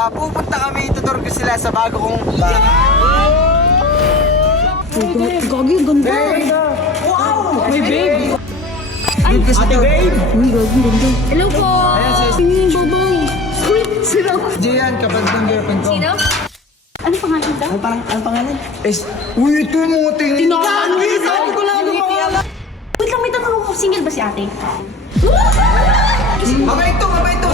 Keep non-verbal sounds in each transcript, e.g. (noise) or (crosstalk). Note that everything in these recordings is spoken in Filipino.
uh, pupunta kami tuturuan sila sa bago kong bahay. Oh! Oh, oh. oh. oh. oh, wow! May babe. Ay, ate babe. Uy, gogi, ganda. Hello po. Ayan, sis. Bobong. Sino? Jian, kapag ng girlfriend Ano pangalan daw? Ano parang, ano pangalan? Es, uy, ito yung mga tingin. Tinawag! Sabi ko lang, ano pangalan? Wait lang, may tatanong ko, single ba si ate? Mabay ito, mabay ito!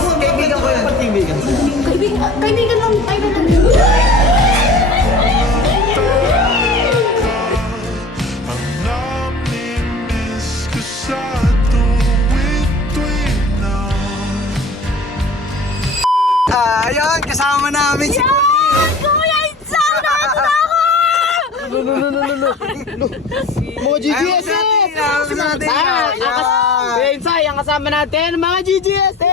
Ayan, kasama Mga GGSA! natin! Mga GGSA!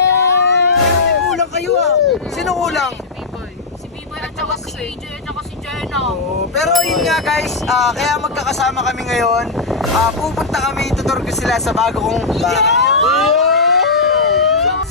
kayo ah. Sino ulang? Si b -boy. Si b at, at tiyo, si AJ at si Jenna. Oh. pero yun nga guys, uh, kaya magkakasama kami ngayon. Uh, pupunta kami, tutor ko sila sa bagong barang. Yeah! Oh!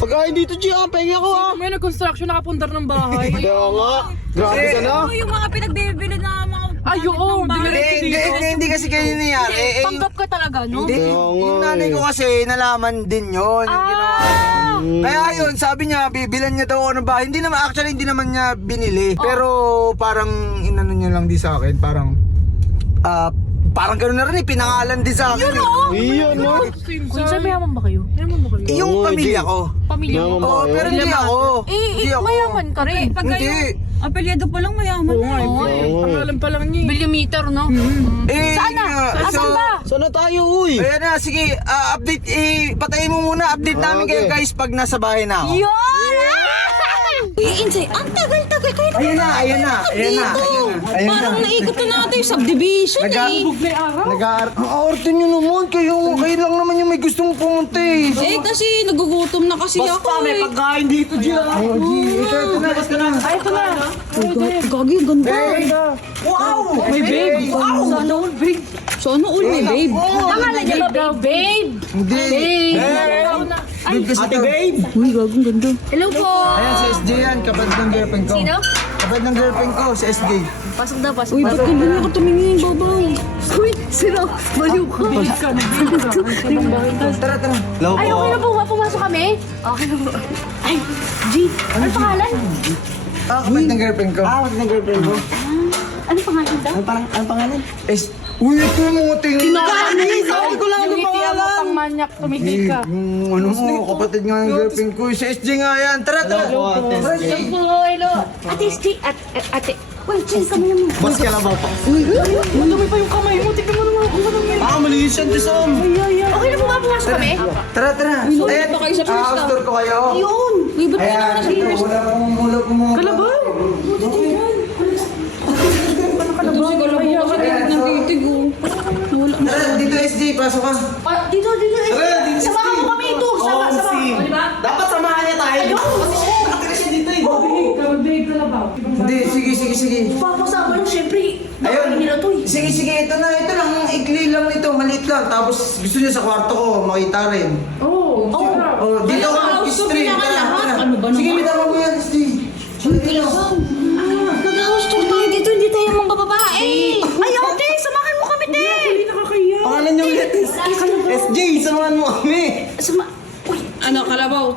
Pagkain dito, G, ang pengi ako si ah. May nag-construction nakapundar ng bahay. Hindi nga. Grabe ka na. Yung mga pinagbibili na mga bahay Ay, oo. Oh, hindi, hindi, hindi, kasi ganyan niyari. Panggap ka talaga, no? Hindi. Dawa, yung nanay ko kasi, nalaman din yun. Ah! Mm. Kaya yun, sabi niya, bibilan niya daw ano bahay. Hindi naman, actually, hindi naman niya binili. Oh. Pero parang, inano niya lang di sa akin, parang, uh, parang gano'n na rin, eh, pinangalan din sa akin. Yun, oh! Yun, no? Kunsa, mayaman ba kayo? Mayaman ba kayo? Oh, Yung pamilya yun? ko. Pamilya ko? Oh, Oo, oh, pero hindi ako. Eh, eh hindi ako. mayaman ka rin. Okay, hindi. Apelyado oh, oh, oh, pa lang mayaman. Oo, oh, pangalan pa lang niya. Bilyometer, no? mm, -hmm. mm -hmm. Eh, Sana! asan uh, so, ba? So na tayo uy. Ayun na sige, uh, update eh, patayin mo muna update namin okay. namin kayo guys pag nasa bahay na ako. Oh. Yo! Yeah! Uy, Inche, ang tagal tagal na, naman. Ayun na, ayun na, ayun na. Ayun na. Parang naikot na natin yung subdivision eh. Nag-aarok na araw. Nag-aarok. Ang aorte nyo naman. Kayo, kayo lang naman yung may gusto mong pumunta eh. kasi nagugutom na kasi ako eh. Basta may pagkain dito dyan. Oh, ito, ito na. Basta na. Ay, ito na. Oh, God. Gagi, ganda. Wow! May babe. Wow! Sana all babe. Sana all may babe. Tama lang yun, babe. Babe. Babe. Ate Babe! Uy, gagong ganda. Hello po! Ayan, si SJ yan, kapag ng girlfriend ko. Sino? Kapag ng girlfriend ko, si SJ. Pasok daw, pasok. Uy, ba't ganda niya ako ba tumingin, babaw? Uy, sino? Baliw ba? oh, ba. ka. Baliw (laughs) ka. (laughs) ka, (laughs) ka (laughs) tara, tara. Hello po. Ay, okay na po. Ha? Pumasok kami. Okay na ano po. po. Ay, G. Ano pangalan? Ah, kapag ng girlfriend ko. Ah, kapag ng girlfriend ko. Ano pangalan daw? Oh, ah, ah. Ano, pa ano parang, pangalan? Is Uy, ito yung ting mga tingin. na yung saan ko lang ng pangalan. Yung mga pang manyak, tumigil ka. Mm, ano mo, ito? kapatid nga yung girlfriend ko. Si SJ nga yan. Tara, tara. Hello po, oh, Ate SJ. Hello po, Ate SJ, ate, ate. Uy, at, chin kami yung mga. Mas kailan ba pa? Madami pa yung kamay mo. Tignan mo naman kung madami. Baka malingin siya, Tisom. Okay na po, mapungas kami. Tara, tara. Ay, after ko kayo. Ayun. Uy, ba't na sa first? Ayan, wala (laughs) pong mula po mga. Kalabaw. Sige, pasok ka. Pa, dito, dito. Eh. Tara, mo kami ito. Sama, oh, sama. Si. Oh, Dapat samahan niya tayo. Ayaw. Kasi siya nakatira dito eh. Oh, Kamag-break Hindi, sige, sige, sige. Papasama mo, yung siyempre. Ayun. Nila to, eh. Sige, sige, ito na. Ito lang. Ikli lang ito. Maliit lang. Tapos gusto niya sa kwarto ko. Makita rin. Oh, oh. dito ka. Ito, Ano ba naman? Sige, may tama mo yan, Steve. Sige, sige.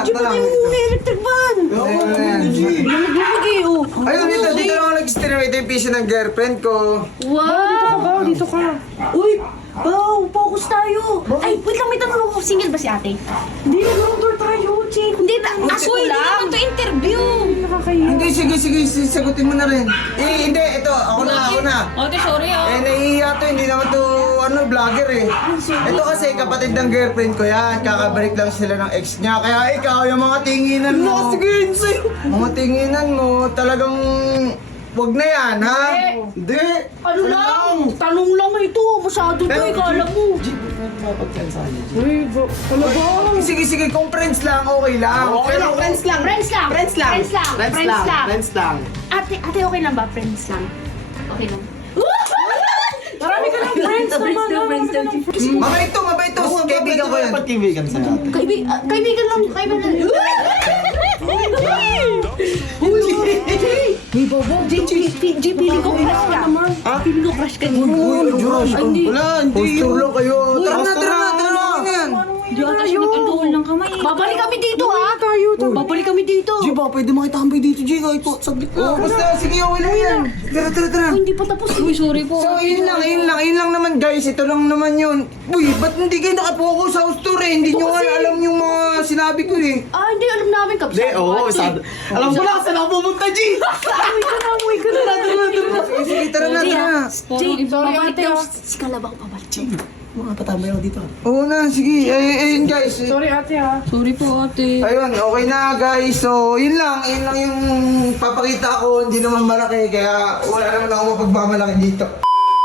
Hindi ba tayo muna electric van? Oo, hindi. Lumugi, oh. ay, dito, dito lang ako nag-stereo ito yung PC ng girlfriend ko. Wow! But, dito ka, Bao, dito ka. Uy, Bao, focus tayo. Ay, wait lang, may tanong ako. Single ba si ate? Hindi, nag-room tour yung... tayo, Chief. Hindi, aso, hindi naman to interview kayo. Hindi, sige, sige, sige, sagutin mo na rin. Eh, hindi, ito, ako na, ako na. Ate, sorry ah. Eh, naihiya to, hindi naman to, ano, vlogger eh. Ito kasi, kapatid ng girlfriend ko yan, kakabalik lang sila ng ex niya. Kaya ikaw, yung mga tinginan mo. Mga, mga tinginan mo, talagang Wag na yan, ha? Hindi. Ano lang? lang? Tanong lang ito. Masado Masyado ito, ikala mo. Ano ba? Sige, sige. Kung friends lang, okay lang. Okay lang. Friends lang. Friends lang. Friends lang. Friends lang. Friends lang. Ate, ate, okay lang ba? Friends lang. Okay lang. Marami ka lang friends naman. Marami ka lang friends. Mama, ito, mama, ito. Kaibigan ko yan. Kaibigan sa natin. Kaibigan lang. Kaibigan lang. Uy! Uy! Uy! Diba po? Di, di, pili ko crush ka. Ha? Pili ko crush ka. Oh, Diyos. Wala, hindi. Hostel lang kayo. Tara na, tara na yata siya nag-control ng kamay. Eh. Babalik kami dito, ha? Babalik tayo, tayo. Babalik kami dito. Di ba, pwede makitambay dito, Jay. Ay, po, saglit ko. O, o, basta, na. sige, oh, wala yan. Tara, tara, tara. O, hindi pa tapos. (coughs) uy, sorry po. So, tara. yun lang, yun lang, yun lang naman, guys. Ito lang naman yun. Uy, ba't hindi kayo nakapokus sa store, eh? Hindi nyo nga si... alam yung mga uh, sinabi ko, eh. Ah, hindi, alam namin, Kapsa. Hindi, oo, oh, oh, Alam ko lang, saan ako pumunta, Jay? Uy, tara, uy, tara, tara, tara. Sige, tara na, tara. Jay, sorry, ate. Sige, labang pabalik. Mga patama yun dito. Oo oh na, sige. Ay, ayun, ayun guys. Sorry ate ha. Sorry po ate. Ayun, okay na guys. So, yun lang. Yun lang yung papakita ko. Hindi naman malaki. Kaya wala naman ako mapagmamalaki dito.